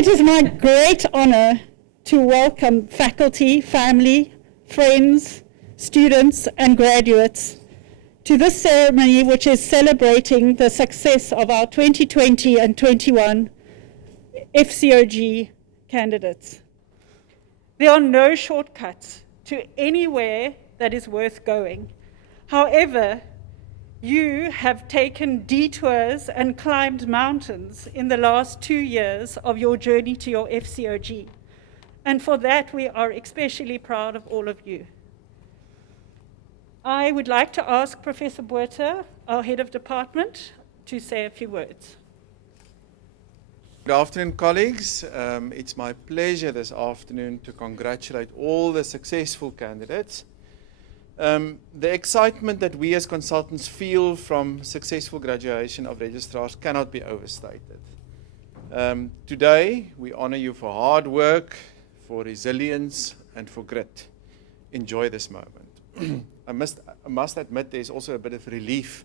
It is my great honor to welcome faculty, family, friends, students, and graduates to this ceremony, which is celebrating the success of our 2020 and 21 FCOG candidates. There are no shortcuts to anywhere that is worth going. However, you have taken detours and climbed mountains in the last 2 years of your journey to your FCOG. And for that, we are especially proud of all of you. I would like to ask Professor Botha, our head of department, to say a few words. Good afternoon, colleagues. It's my pleasure this afternoon to congratulate all the successful candidates. The excitement that we as consultants feel from successful graduation of registrars cannot be overstated. Today, we honor you for hard work, for resilience, and for grit. Enjoy this moment. I must admit there's also a bit of relief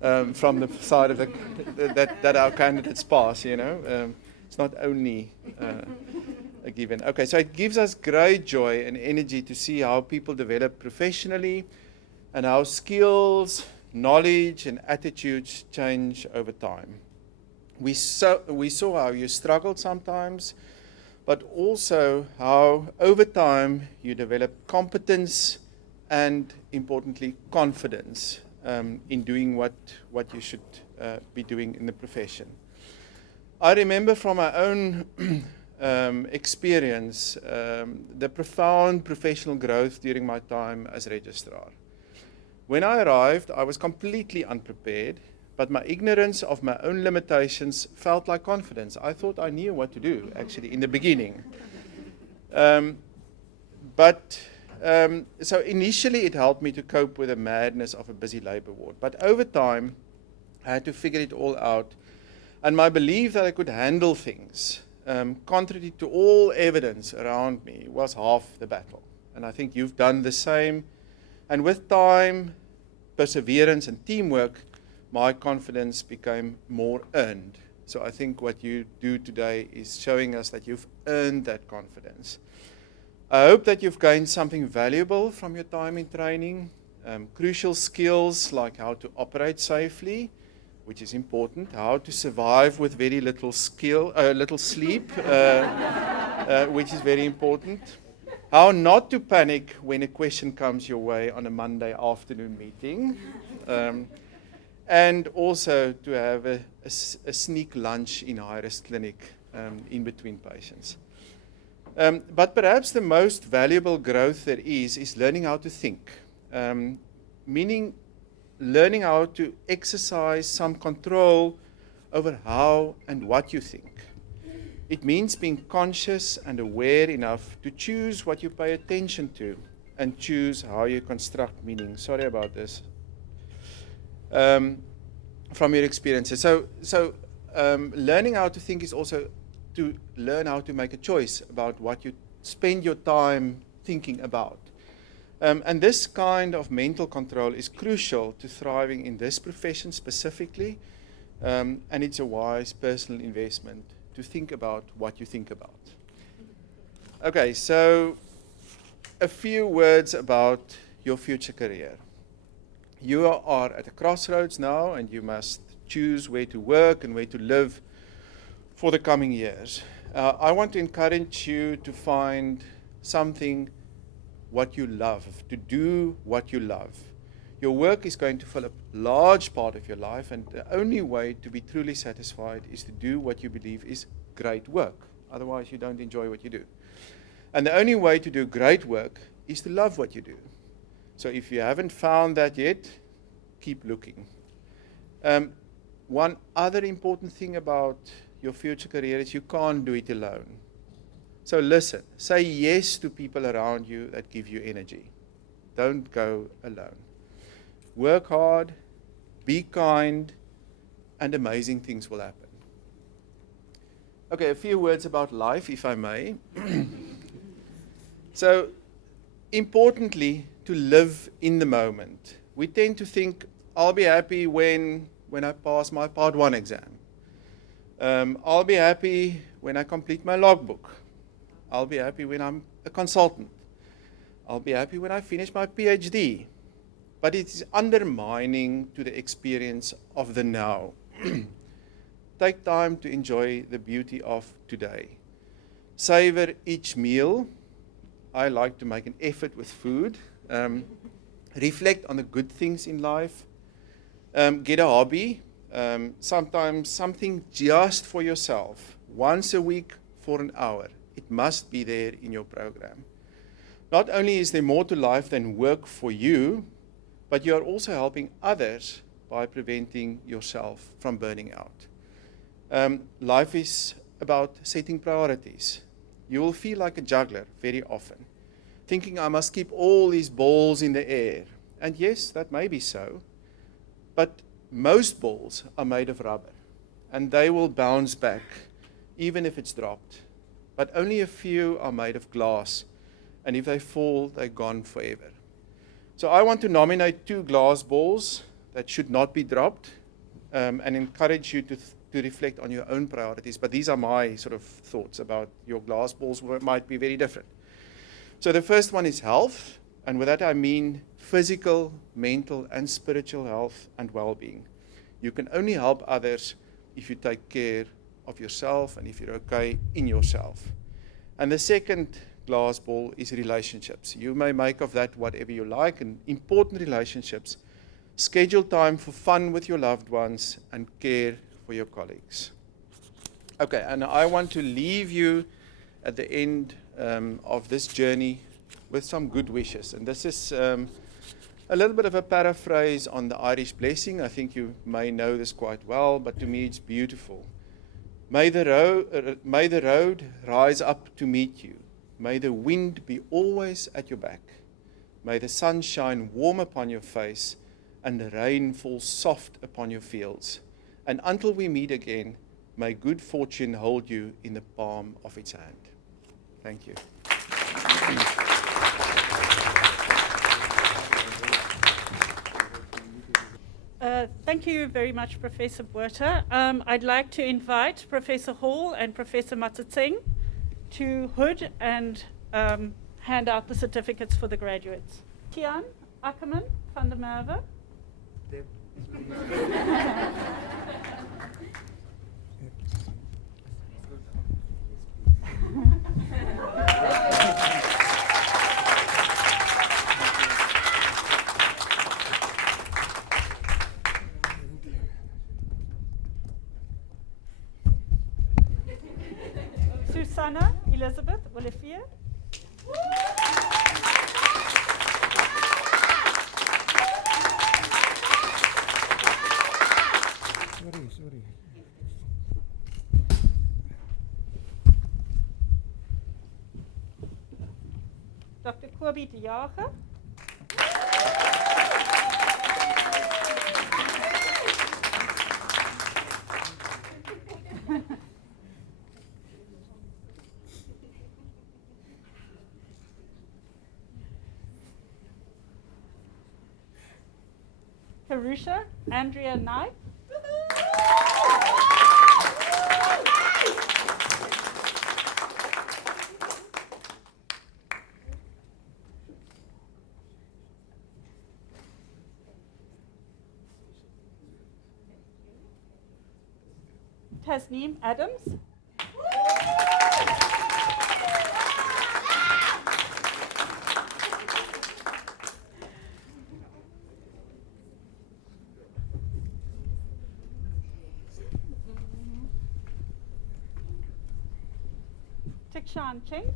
from the side of that our candidates pass, you know. It's not only a given. Okay, so it gives us great joy and energy to see how people develop professionally and how skills, knowledge, and attitudes change over time. We saw how you struggled sometimes, but also how over time you develop competence and, importantly, confidence in doing what you should be doing in the profession. I remember from my own experience the profound professional growth during my time as registrar. When I arrived, I was completely unprepared, but my ignorance of my own limitations felt like confidence. I thought I knew what to do, actually, in the beginning. So initially it helped me to cope with the madness of a busy labor ward. But over time, I had to figure it all out. And my belief that I could handle things, contrary to all evidence around me, was half the battle. And I think you've done the same. And with time, perseverance, and teamwork, my confidence became more earned. So I think what you do today is showing us that you've earned that confidence. I hope that you've gained something valuable from your time in training, crucial skills like how to operate safely, which is important, how to survive with very little sleep, which is very important, how not to panic when a question comes your way on a Monday afternoon meeting, and also to have a sneak lunch in a high-risk clinic in between patients. But perhaps the most valuable growth there is learning how to think, meaning learning how to exercise some control over how and what you think. It means being conscious and aware enough to choose what you pay attention to and choose how you construct meaning. Sorry about this. From your experiences. So learning how to think is also to learn how to make a choice about what you spend your time thinking about. And this kind of mental control is crucial to thriving in this profession specifically, and it's a wise personal investment to think about what you think about. Okay, so a few words about your future career. You are at a crossroads now, and you must choose where to work and where to live for the coming years. I want to encourage you to find something what you love, to do what you love. Your work is going to fill a large part of your life, and the only way to be truly satisfied is to do what you believe is great work. Otherwise, you don't enjoy what you do. And the only way to do great work is to love what you do. So if you haven't found that yet, keep looking. One other important thing about your future career is you can't do it alone. So listen, say yes to people around you that give you energy. Don't go alone. Work hard, be kind, and amazing things will happen. Okay, a few words about life, if I may. So, importantly, to live in the moment. We tend to think, I'll be happy when I pass my Part 1 exam. I'll be happy when I complete my logbook. I'll be happy when I'm a consultant. I'll be happy when I finish my PhD. But it is undermining to the experience of the now. Take time to enjoy the beauty of today. Savor each meal. I like to make an effort with food. Reflect on the good things in life. Get a hobby. Sometimes something just for yourself. Once a week for an hour. It must be there in your program. Not only is there more to life than work for you, but you are also helping others by preventing yourself from burning out. Life is about setting priorities. You will feel like a juggler very often, thinking I must keep all these balls in the air. And yes, that may be so, but most balls are made of rubber, and they will bounce back, even if it's dropped. But only a few are made of glass, and if they fall, they're gone forever. So I want to nominate 2 glass balls that should not be dropped, and encourage you to reflect on your own priorities. But these are my sort of thoughts about your glass balls, might be very different. So the first one is health, and with that I mean physical, mental, and spiritual health and well-being. You can only help others if you take care of yourself and if you're okay in yourself. And the second glass ball is relationships. You may make of that whatever you like, and important relationships. Schedule time for fun with your loved ones and care for your colleagues. Okay, and I want to leave you at the end of this journey with some good wishes. And this is a little bit of a paraphrase on the Irish blessing. I think you may know this quite well, but to me it's beautiful. May the road rise up to meet you. May the wind be always at your back. May the sun shine warm upon your face and the rain fall soft upon your fields. And until we meet again, may good fortune hold you in the palm of its hand. Thank you. Thank you very much, Professor Botha. I'd like to invite Professor Hall and Professor Matsutsing to hood and hand out the certificates for the graduates. Tiaan Ackerman van der Merwe. Susanna Elizabeth Olivier. Sorry. Dr. Kobie de Jager. Karusha Andrea Knight. Tasneem Adams. Tikshan Ching.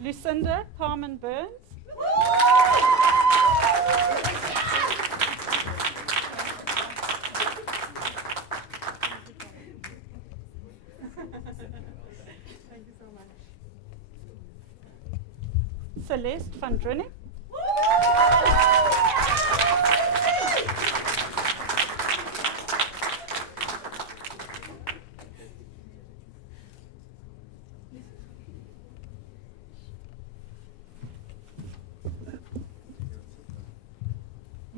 Lucinda Carmen Burns. Thank you so much. Celeste van Drinning.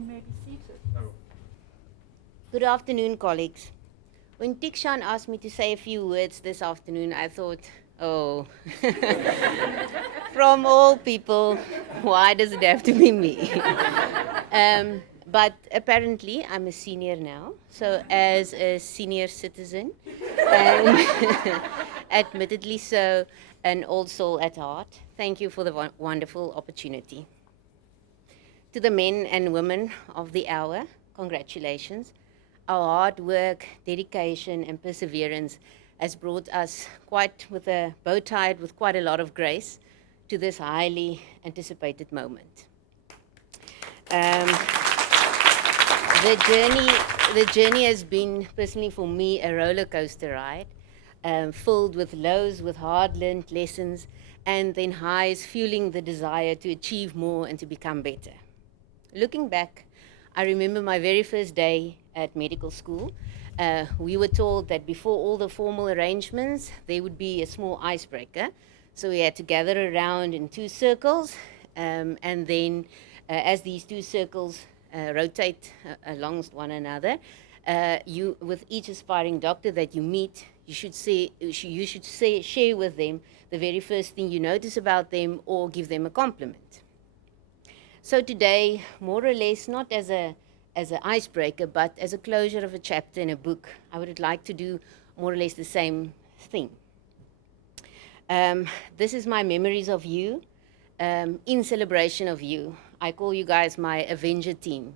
may be seated. Good afternoon, colleagues. When Tikshan asked me to say a few words this afternoon, I thought, oh, from all people, why does it have to be me? But apparently, I'm a senior now. So as a senior citizen, and admittedly so, an old soul at heart, thank you for the wonderful opportunity. To the men and women of the hour, congratulations. Our hard work, dedication, and perseverance has brought us with a bow tied with quite a lot of grace to this highly anticipated moment. The journey has been, personally for me, a roller coaster ride, filled with lows, with hard-learned lessons, and then highs, fueling the desire to achieve more and to become better. Looking back, I remember my very first day at medical school. We were told that before all the formal arrangements, there would be a small icebreaker. So we had to gather around in 2 circles, and then as these 2 circles rotate along one another, with each aspiring doctor that you meet, you should share with them the very first thing you notice about them or give them a compliment. So today, more or less, not as an icebreaker, but as a closure of a chapter in a book, I would like to do more or less the same thing. This is my memories of you, in celebration of you. I call you guys my Avenger team.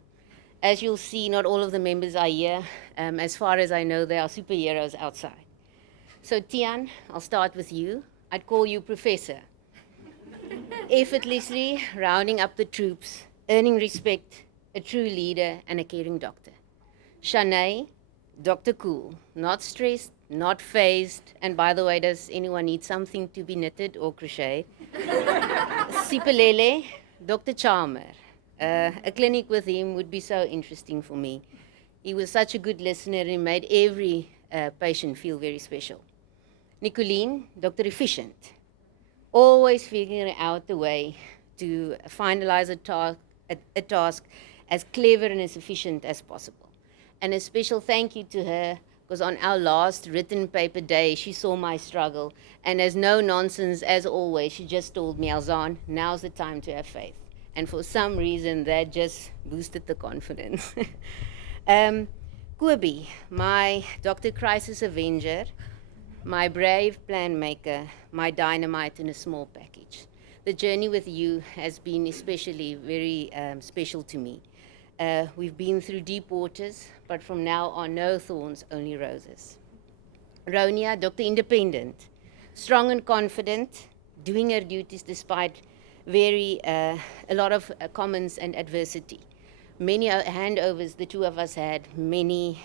As you'll see, not all of the members are here. As far as I know, there are superheroes outside. So Tian, I'll start with you. I'd call you Professor. Effortlessly rounding up the troops, earning respect, a true leader, and a caring doctor. Shanae, Dr. Cool, not stressed, not phased, and by the way, does anyone need something to be knitted or crocheted? Sipelele, Dr. Charmer. A clinic with him would be so interesting for me. He was such a good listener and he made every patient feel very special. Nicolene, Dr. Efficient. Always figuring out the way to finalize a task as clever and as efficient as possible. And a special thank you to her, because on our last written paper day, she saw my struggle, and as no nonsense as always, she just told me, Alzan, now's the time to have faith. And for some reason, that just boosted the confidence. Kobe, my Dr. Crisis Avenger, my brave plan maker, my dynamite in a small package. The journey with you has been especially very special to me. We've been through deep waters, but from now on, no thorns, only roses. Ronia, Dr. Independent, strong and confident, doing her duties despite a lot of comments and adversity. Many handovers the two of us had, many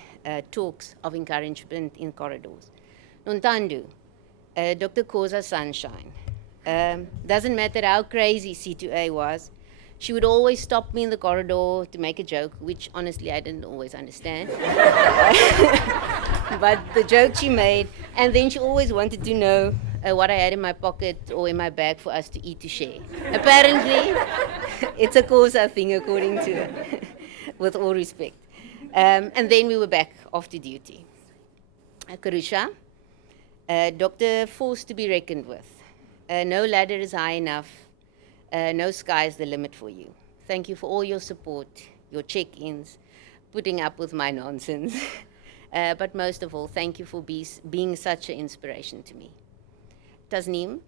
talks of encouragement in corridors. Nontandu, Dr. Koza Sunshine. Doesn't matter how crazy C2A was, she would always stop me in the corridor to make a joke, which honestly I didn't always understand. But the joke she made, and then she always wanted to know what I had in my pocket or in my bag for us to eat to share. Apparently, it's a Koza thing according to her, with all respect. And then we were back off to duty. Karusha, doctor forced to be reckoned with. No ladder is high enough. No sky is the limit for you. Thank you for all your support, your check-ins, putting up with my nonsense. But most of all, thank you for being such an inspiration to me. Tasneem,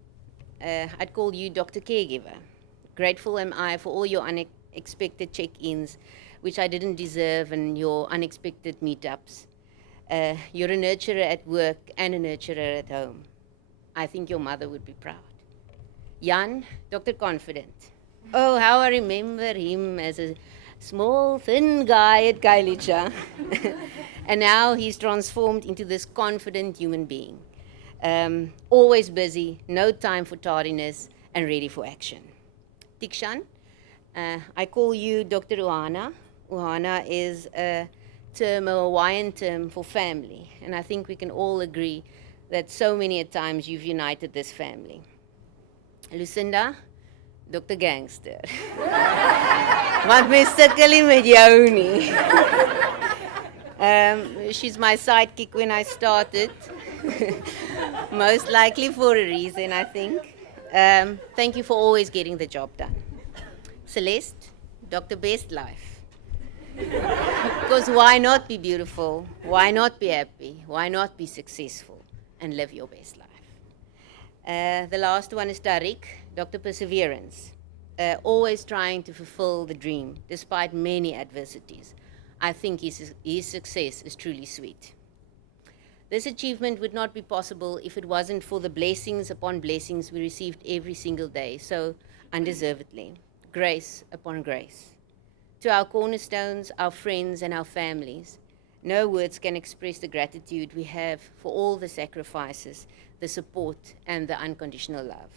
I'd call you Dr. Caregiver. Grateful am I for all your unexpected check-ins, which I didn't deserve, and your unexpected meetups. You're a nurturer at work and a nurturer at home. I think your mother would be proud. Jan, Dr. Confident. Oh, how I remember him as a small, thin guy at Kailicha. And now he's transformed into this confident human being. Always busy, no time for tardiness, and ready for action. Tikshan, I call you Dr. Uhana. Uhana is a Hawaiian term for family, and I think we can all agree that so many times you've united this family. Lucinda, Dr. Gangster. Want my sukkelie met jou nie. She's my sidekick when I started. Most likely for a reason, I think. Thank you for always getting the job done. Celeste, Dr. Best Life. Because why not be beautiful? Why not be happy? Why not be successful and live your best life? The last one is Tariq, Dr. Perseverance. Always trying to fulfill the dream despite many adversities. I think his success is truly sweet. This achievement would not be possible if it wasn't for the blessings upon blessings we received every single day, so undeservedly. Grace upon grace. To our cornerstones, our friends, and our families, no words can express the gratitude we have for all the sacrifices, the support, and the unconditional love.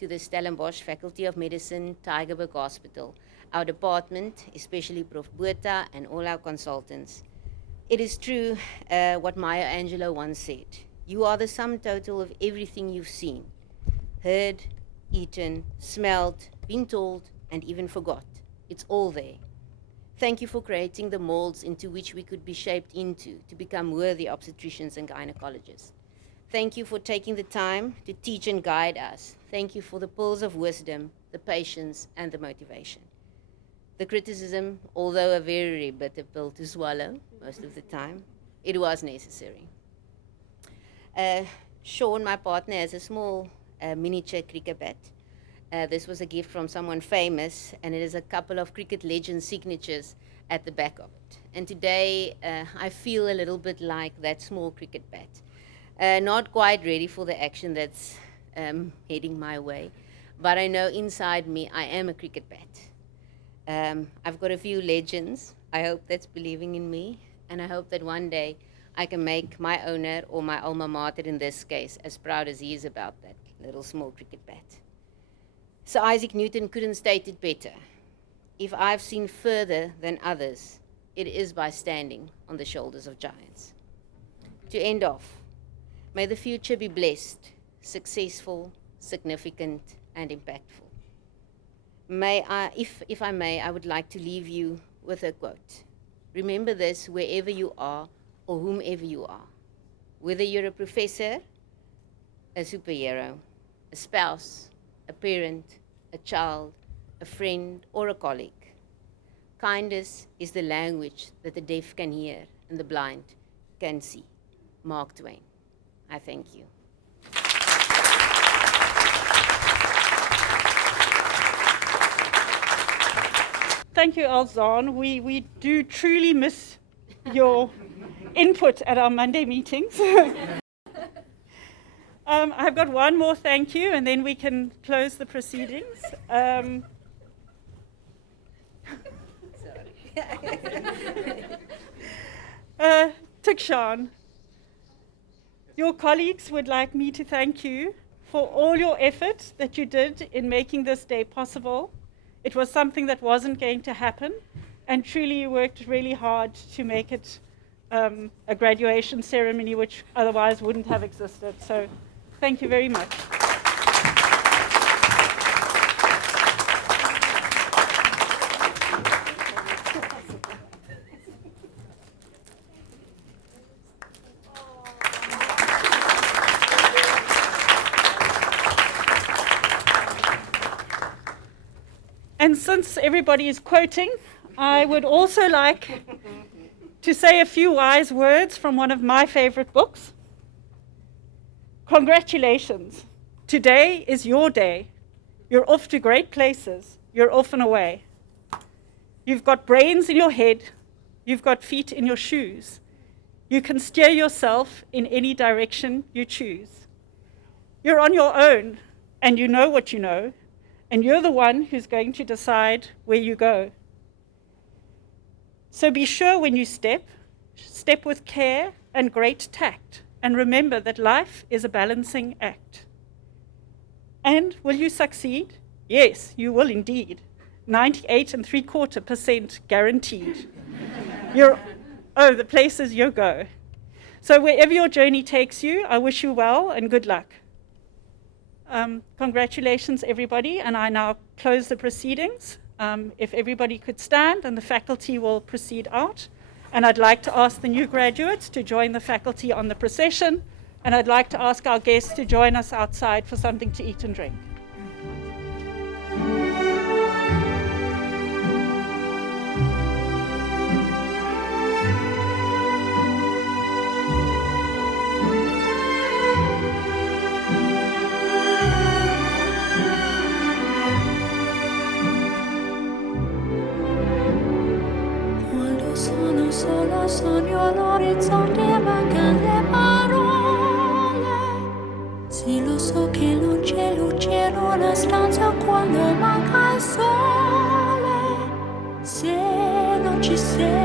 To the Stellenbosch Faculty of Medicine, Tygerberg Hospital, our department, especially Prof. Botha and all our consultants, it is true what Maya Angelou once said. You are the sum total of everything you've seen, heard, eaten, smelled, been told, and even forgot. It's all there. Thank you for creating the molds into which we could be shaped into to become worthy obstetricians and gynecologists. Thank you for taking the time to teach and guide us. Thank you for the pearls of wisdom, the patience, and the motivation. The criticism, although a very bitter pill to swallow most of the time, it was necessary. Sean, my partner, has a small miniature cricket bat. This was a gift from someone famous, and it is a couple of cricket legend signatures at the back of it. And today, I feel a little bit like that small cricket bat. Not quite ready for the action that's heading my way, but I know inside me I am a cricket bat. I've got a few legends. I hope that's believing in me, and I hope that one day I can make my owner, or my alma mater in this case, as proud as he is about that little small cricket bat. Sir Isaac Newton couldn't state it better. If I've seen further than others, it is by standing on the shoulders of giants. To end off, may the future be blessed, successful, significant, and impactful. May I, if I may, I would like to leave you with a quote. Remember this wherever you are or whomever you are. Whether you're a professor, a superhero, a spouse, a parent, a child, a friend, or a colleague. Kindness is the language that the deaf can hear and the blind can see. Mark Twain. I thank you. Thank you, Alzan. We do truly miss your input at our Monday meetings. I've got one more thank you, and then we can close the proceedings. Tikshan, your colleagues would like me to thank you for all your effort that you did in making this day possible. It was something that wasn't going to happen, and truly you worked really hard to make it a graduation ceremony which otherwise wouldn't have existed. So thank you very much. And since everybody is quoting, I would also like to say a few wise words from one of my favorite books. Congratulations. Today is your day. You're off to great places. You're off and away. You've got brains in your head. You've got feet in your shoes. You can steer yourself in any direction you choose. You're on your own, and you know what you know. And you're the one who's going to decide where you go. So be sure when you step with care and great tact, and remember that life is a balancing act. And will you succeed? Yes, you will indeed. 98.75% guaranteed. The places you go. So wherever your journey takes you, I wish you well and good luck. Congratulations, everybody, and I now close the proceedings. If everybody could stand, and the faculty will proceed out. And I'd like to ask the new graduates to join the faculty on the procession, and I'd like to ask our guests to join us outside for something to eat and drink. Solo sogno all'orizzonte mancano le parole. Sì, lo so che non c'è luce in una stanza quando manca il sole. Se non ci sei